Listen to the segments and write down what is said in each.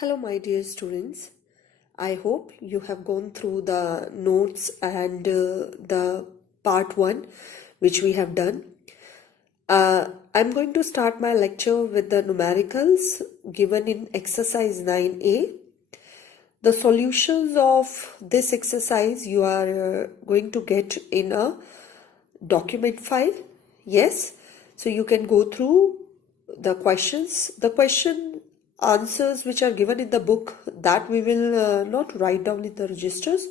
Hello, my dear students. I hope you have gone through the notes and the part 1 which we have done. I'm going to start my lecture with the numericals given in exercise 9a. The solutions of this exercise you are going to get in a document file. Yes, so you can go through the questions. The question answers which are given in the book, that we will not write down in the registers.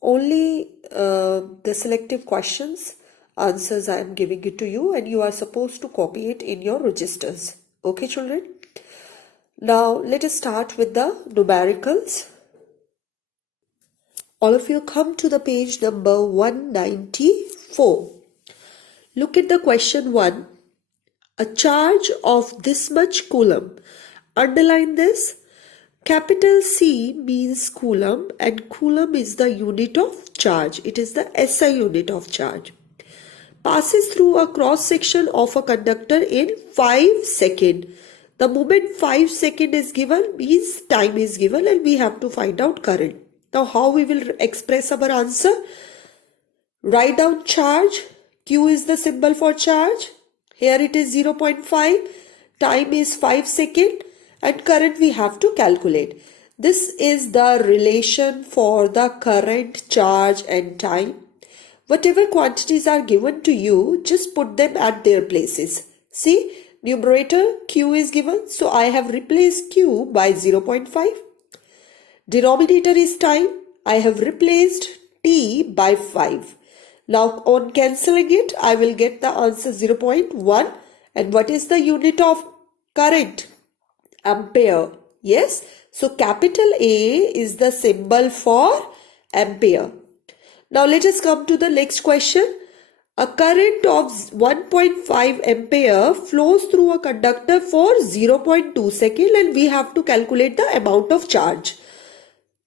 Only the selective questions answers I am giving it to you, and you are supposed to copy it in your registers. Okay, children? Now let us start with the numericals. All of you come to the page number 194. Look at the question 1. A charge of this much coulomb. Underline this. Capital C means coulomb, and coulomb is the unit of charge. It is the SI unit of charge. Passes through a cross section of a conductor in 5 seconds. The moment 5 seconds is given means time is given, and we have to find out current. Now how we will express our answer? Write down charge. Q is the symbol for charge. Here it is 0.5. Time is 5 seconds. And current we have to calculate. This is the relation for the current, charge and time. Whatever quantities are given to you, just put them at their places. See, numerator Q is given, so I have replaced Q by 0.5. Denominator is time. I have replaced T by 5. Now on cancelling it, I will get the answer 0.1. And what is the unit of current? Ampere. Yes, so capital A is the symbol for ampere. Now let us come to the next question. A current of 1.5 ampere flows through a conductor for 0.2 seconds, and we have to calculate the amount of charge.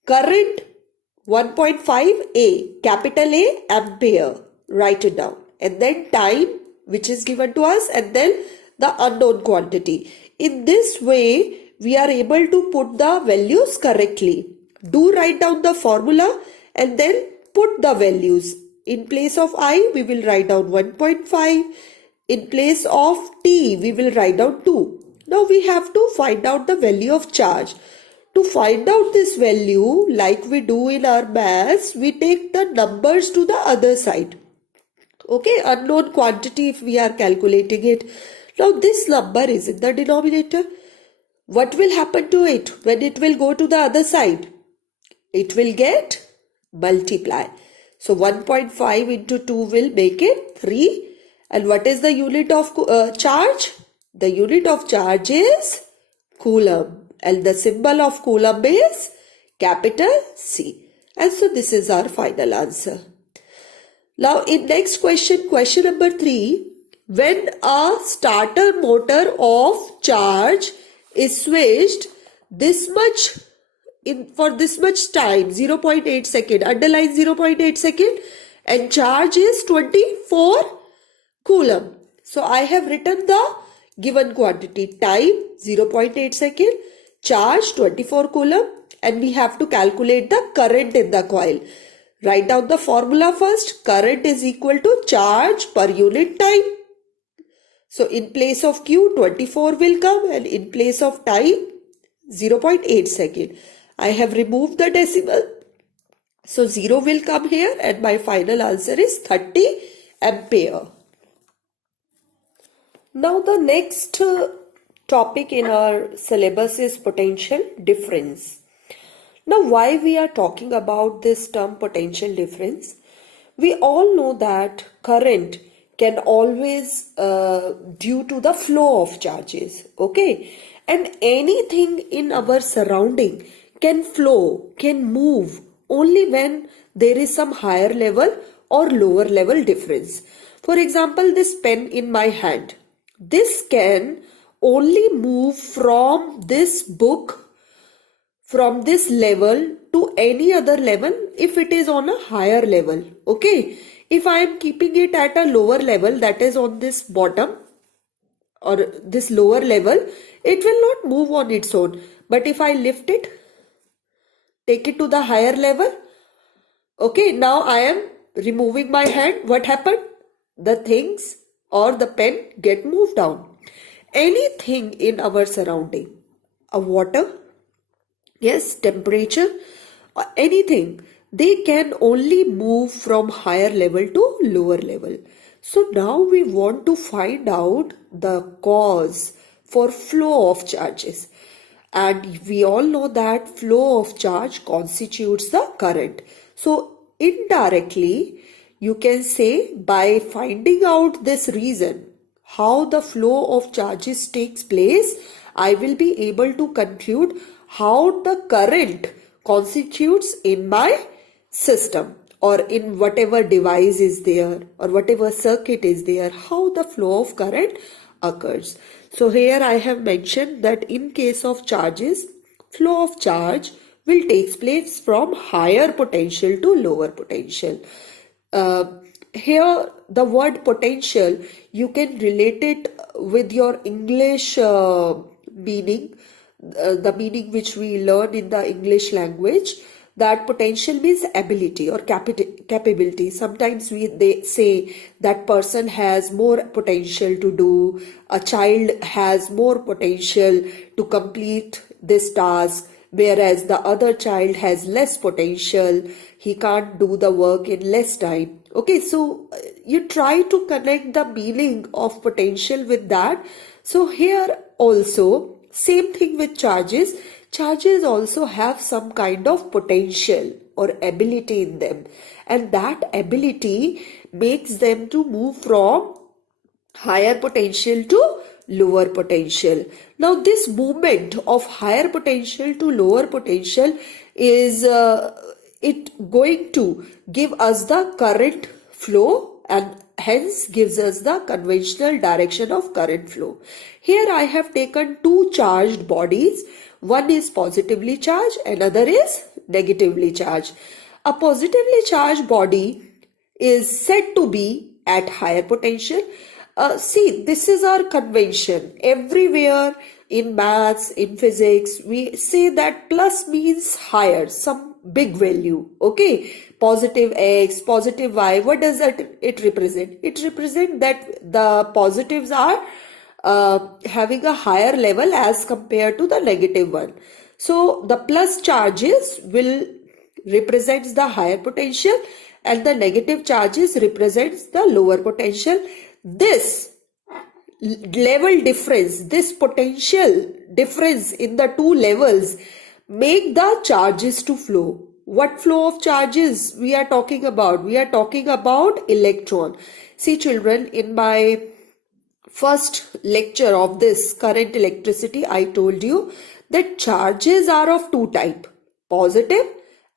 Current 1.5 A, capital A, ampere. Write it down. And then time, which is given to us, and then the unknown quantity. In this way, we are able to put the values correctly. Do write down the formula and then put the values. In place of I, we will write down 1.5. In place of T, we will write down 2. Now we have to find out the value of charge. To find out this value, like we do in our maths, we take the numbers to the other side. Okay, unknown quantity if we are calculating it. Now this number is in the denominator. What will happen to it when it will go to the other side? It will get multiply. So 1.5 into 2 will make it 3. And what is the unit of charge? The unit of charge is coulomb. And the symbol of coulomb is capital C. And so this is our final answer. Now in next question, question number 3. When a starter motor of charge is switched this much for this much time, 0.8 second, underline 0.8 second, and charge is 24 coulomb. So I have written the given quantity, time 0.8 second, charge 24 coulomb, and we have to calculate the current in the coil. Write down the formula first. Current is equal to charge per unit time. So in place of Q, 24 will come, and in place of time, 0.8 second. I have removed the decimal. So 0 will come here, and my final answer is 30 ampere. Now the next topic in our syllabus is potential difference. Now why we are talking about this term potential difference? We all know that current can always due to the flow of charges, okay, and anything in our surrounding can flow, can move only when there is some higher level or lower level difference. For example, this pen in my hand, this can only move from this book, from this level to any other level if it is on a higher level, okay. If I am keeping it at a lower level, that is on this bottom, or this lower level, it will not move on its own. But if I lift it, take it to the higher level, okay, now I am removing my hand. What happened? The things or the pen get moved down. Anything in our surrounding, a water, yes, temperature, or anything, they can only move from higher level to lower level. So now we want to find out the cause for flow of charges. And we all know that flow of charge constitutes the current. So indirectly, you can say by finding out this reason, how the flow of charges takes place, I will be able to conclude how the current constitutes in my system or in whatever device is there or whatever circuit is there, how the flow of current occurs. So here I have mentioned that in case of charges, flow of charge will take place from higher potential to lower potential. Here the word potential, you can relate it with your English meaning, the meaning which we learn in the English language, that potential means ability or capability. Sometimes they say that person has more potential to do, a child has more potential to complete this task, whereas the other child has less potential, he can't do the work in less time. Okay, so you try to connect the meaning of potential with that. So here also, same thing with charges. Charges also have some kind of potential or ability in them, and that ability makes them to move from higher potential to lower potential. Now this movement of higher potential to lower potential is it going to give us the current flow and hence gives us the conventional direction of current flow. Here I have taken two charged bodies. One is positively charged, another is negatively charged. A positively charged body is said to be at higher potential. See, this is our convention. Everywhere in maths, in physics, we say that plus means higher, some big value. Okay, positive x, positive y. What does it represent? It represents that the positives are having a higher level as compared to the negative one. So the plus charges will represents the higher potential and the negative charges represents the lower potential. This level difference, this potential difference in the two levels make the charges to flow. What flow of charges we are talking about? We are talking about electron. See children, in my first lecture of this current electricity, I told you that charges are of two types, positive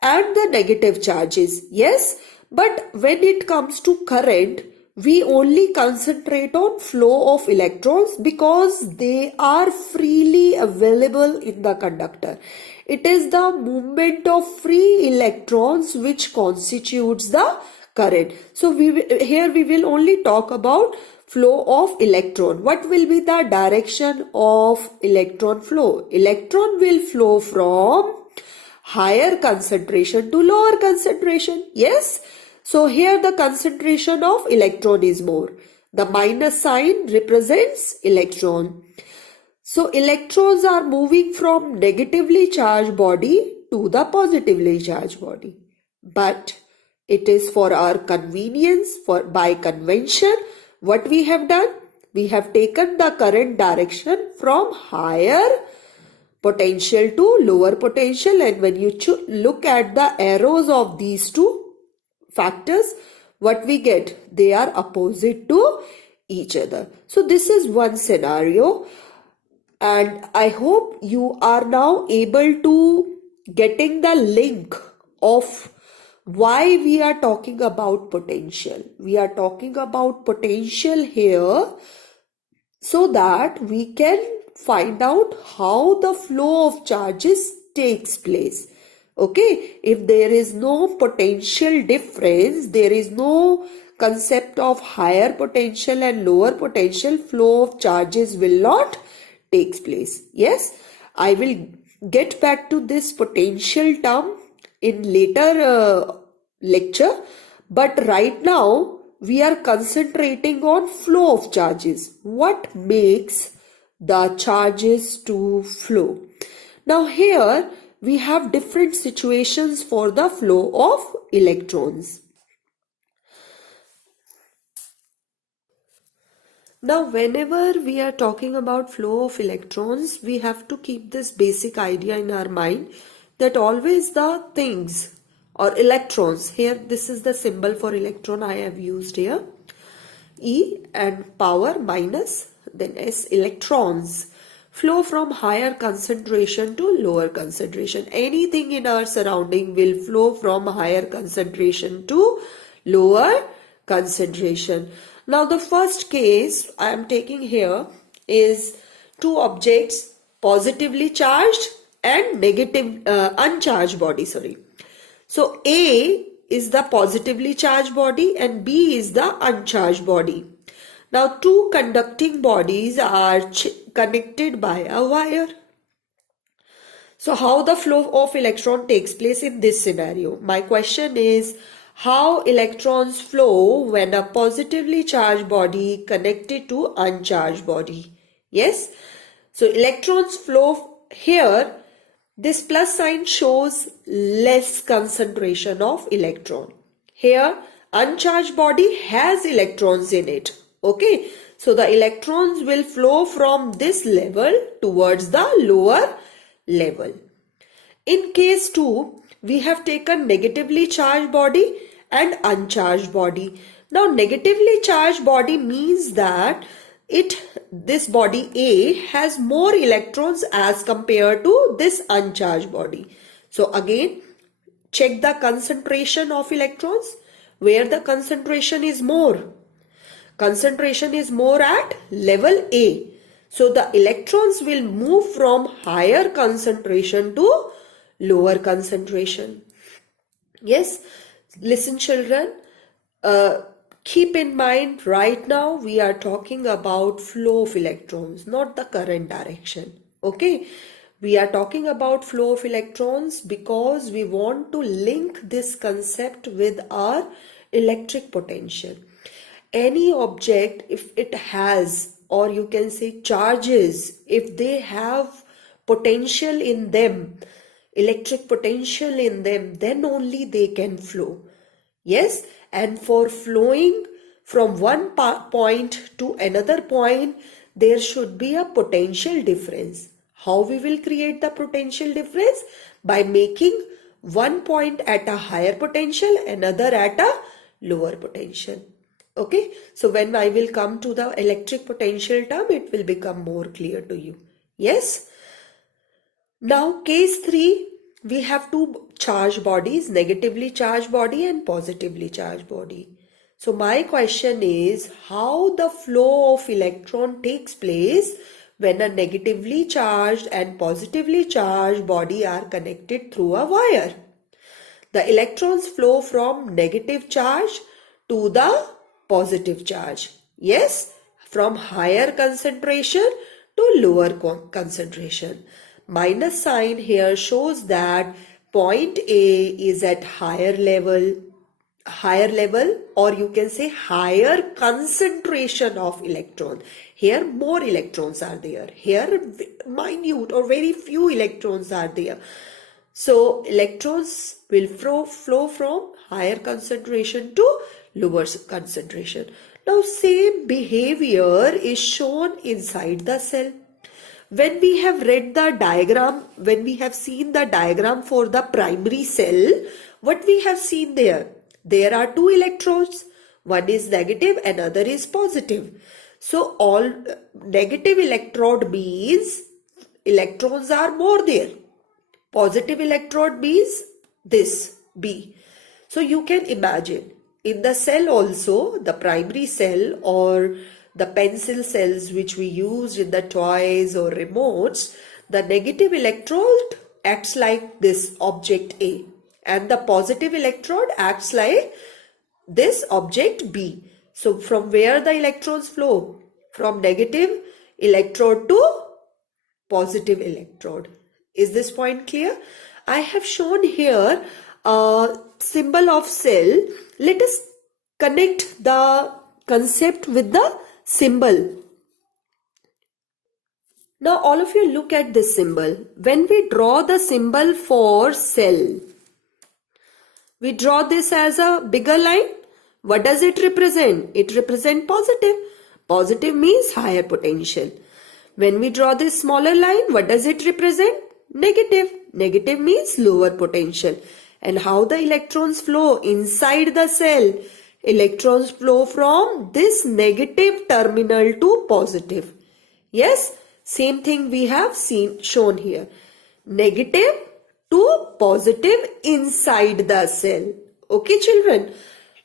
and the negative charges. Yes, but when it comes to current, we only concentrate on flow of electrons because they are freely available in the conductor. It is the movement of free electrons which constitutes the current. So here we will only talk about flow of electron. What will be the direction of electron flow? Electron will flow from higher concentration to lower concentration. Yes. So here the concentration of electron is more. The minus sign represents electron. So electrons are moving from negatively charged body to the positively charged body. But it is for our convenience, by convention, what we have done? We have taken the current direction from higher potential to lower potential, and when you look at the arrows of these two factors, what we get? They are opposite to each other. So this is one scenario, and I hope you are now able to getting the link of why we are talking about potential. We are talking about potential here so that we can find out how the flow of charges takes place. Okay, if there is no potential difference, there is no concept of higher potential and lower potential, flow of charges will not take place. Yes, I will get back to this potential term in later lecture, but right now we are concentrating on flow of charges. What makes the charges to flow? Now here we have different situations for the flow of electrons. Now whenever we are talking about flow of electrons, we have to keep this basic idea in our mind that always the things or electrons, here this is the symbol for electron I have used here, E and power minus then S, electrons flow from higher concentration to lower concentration. Anything in our surrounding will flow from higher concentration to lower concentration. Now the first case I am taking here is two objects, positively charged and negative uncharged body. So A is the positively charged body and B is the uncharged body. Now two conducting bodies are connected by a wire. So how the flow of electron takes place in this scenario? My question is, how electrons flow when a positively charged body connected to uncharged body? Yes, so electrons flow here. This plus sign shows less concentration of electron. Here uncharged body has electrons in it. Okay, so the electrons will flow from this level towards the lower level. In case 2, we have taken negatively charged body and uncharged body. Now negatively charged body means that this body A has more electrons as compared to this uncharged body. So again, check the concentration of electrons. Where the concentration is more? Concentration is more at level A. So the electrons will move from higher concentration to lower concentration. Yes, listen children, keep in mind right now we are talking about flow of electrons, not the current direction. Okay, we are talking about flow of electrons because we want to link this concept with our electric potential. Any object, if it has, or you can say charges, if they have potential in them, electric potential in them, then only they can flow. Yes, and for flowing from one point to another point, there should be a potential difference. How we will create the potential difference? By making one point at a higher potential, another at a lower potential. Okay, so when I will come to the electric potential term, it will become more clear to you. Yes. Now case 3, we have two charged bodies, negatively charged body and positively charged body. So my question is, how the flow of electron takes place when a negatively charged and positively charged body are connected through a wire? The electrons flow from negative charge to the positive charge. Yes, from higher concentration to lower concentration. Minus sign here shows that point A is at higher level, or you can say higher concentration of electron. Here more electrons are there. Here minute or very few electrons are there. So electrons will flow from higher concentration to lower concentration. Now same behavior is shown inside the cell. When we have read the diagram, when we have seen the diagram for the primary cell, what we have seen there? There are two electrons. One is negative, another is positive. So all negative electrode means electrons are more there. Positive electrode means this B. So you can imagine in the cell also, the primary cell or the pencil cells which we used in the toys or remotes, the negative electrode acts like this object A and the positive electrode acts like this object B. So from where the electrons flow? From negative electrode to positive electrode. Is this point clear? I have shown here a symbol of cell. Let us connect the concept with the symbol. Now all of you look at this symbol. When we draw the symbol for cell, we draw this as a bigger line. What does it represent? It represents positive. Positive means higher potential. When we draw this smaller line, what does it represent? Negative. Negative means lower potential. And how the electrons flow inside the cell? Electrons flow from this negative terminal to positive. Yes, same thing we have shown here. Negative to positive inside the cell. Okay, children.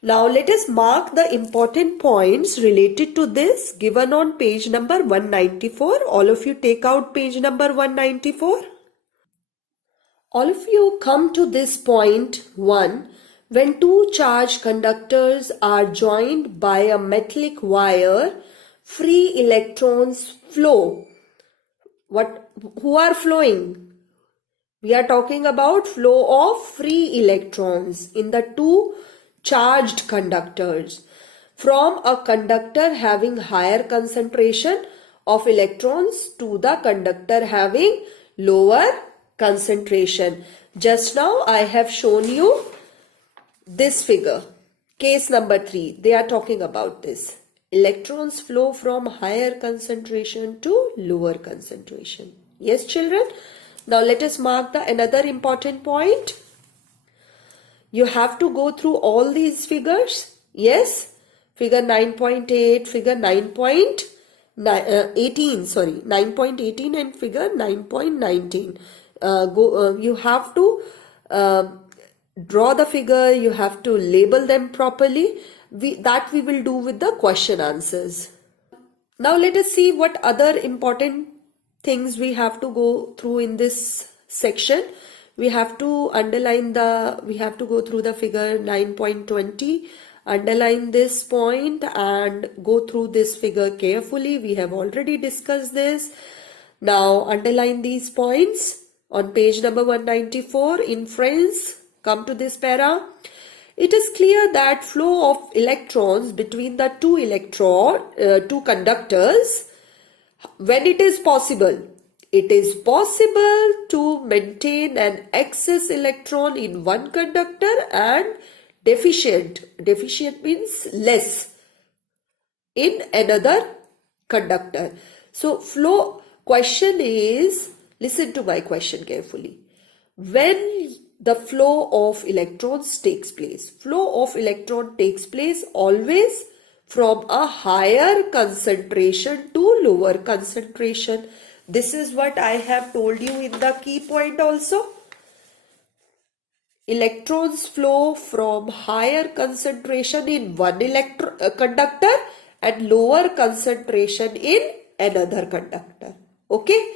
Now let us mark the important points related to this given on page number 194. All of you take out page number 194. All of you come to this point 1. When two charged conductors are joined by a metallic wire, free electrons flow. Who are flowing? We are talking about flow of free electrons in the two charged conductors from a conductor having higher concentration of electrons to the conductor having lower concentration. Just now I have shown you this figure, case number 3. They are talking about this. Electrons flow from higher concentration to lower concentration. Yes, children. Now let us mark the another important point. You have to go through all these figures. Yes, figure 9.8, figure 9.18 and figure 9.19. You have to draw the figure, you have to label them properly. That we will do with the question answers. Now let us see what other important things we have to go through in this section. We have to go through the figure 9.20, underline this point and go through this figure carefully. We have already discussed this. Now underline these points on page number 194. In friends, come to this para. It is clear that flow of electrons between the two conductors, when it is possible to maintain an excess electron in one conductor and deficient means less, in another conductor. So flow question is, listen to my question carefully. When the flow of electrons takes place, flow of electron takes place always from a higher concentration to lower concentration. This is what I have told you in the key point also. Electrons flow from higher concentration in one conductor and lower concentration in another conductor. Okay.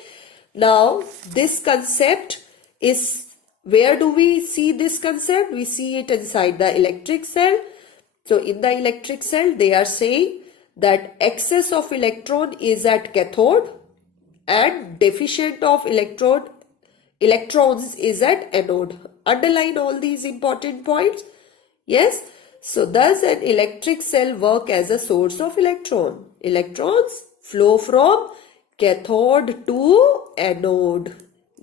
Now this concept is, where do we see this concept? We see it inside the electric cell. So in the electric cell, they are saying that excess of electron is at cathode and deficient of electrons is at anode. Underline all these important points. Yes. So does an electric cell work as a source of electron? Electrons flow from cathode to anode.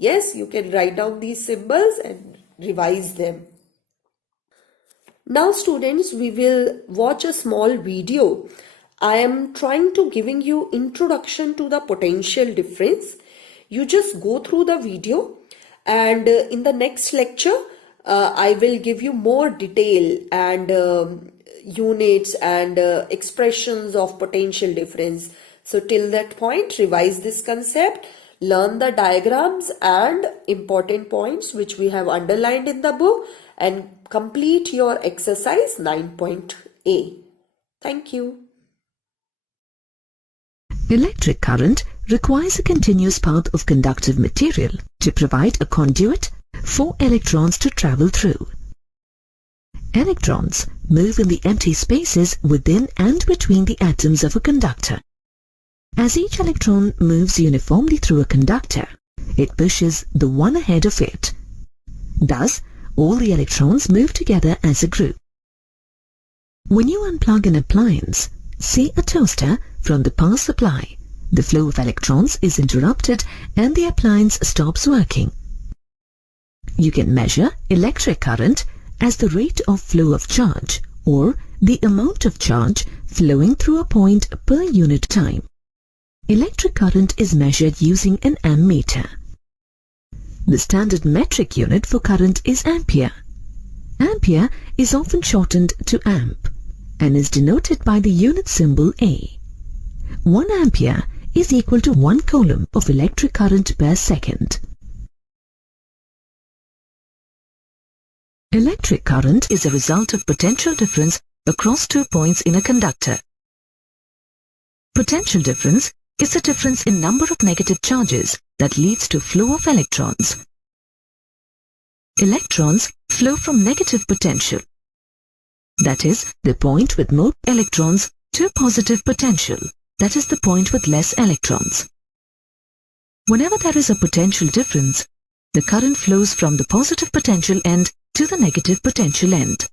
Yes, you can write down these symbols and revise them. Now students, we will watch a small video. I am trying to giving you introduction to the potential difference. You just go through the video and in the next lecture, I will give you more detail and units and expressions of potential difference. So till that point, revise this concept. Learn the diagrams and important points which we have underlined in the book and complete your exercise 9.A. Thank you. Electric current requires a continuous path of conductive material to provide a conduit for electrons to travel through. Electrons move in the empty spaces within and between the atoms of a conductor. As each electron moves uniformly through a conductor, it pushes the one ahead of it. Thus, all the electrons move together as a group. When you unplug an appliance, say a toaster, from the power supply, the flow of electrons is interrupted and the appliance stops working. You can measure electric current as the rate of flow of charge, or the amount of charge flowing through a point per unit time. Electric current is measured using an ammeter. The standard metric unit for current is ampere. Ampere is often shortened to amp and is denoted by the unit symbol A. 1 ampere is equal to 1 coulomb of electric current per second. Electric current is a result of potential difference across 2 points in a conductor. Potential difference is the difference in number of negative charges that leads to flow of electrons. Electrons flow from negative potential, that is, the point with more electrons, to positive potential, that is, the point with less electrons. Whenever there is a potential difference, the current flows from the positive potential end to the negative potential end.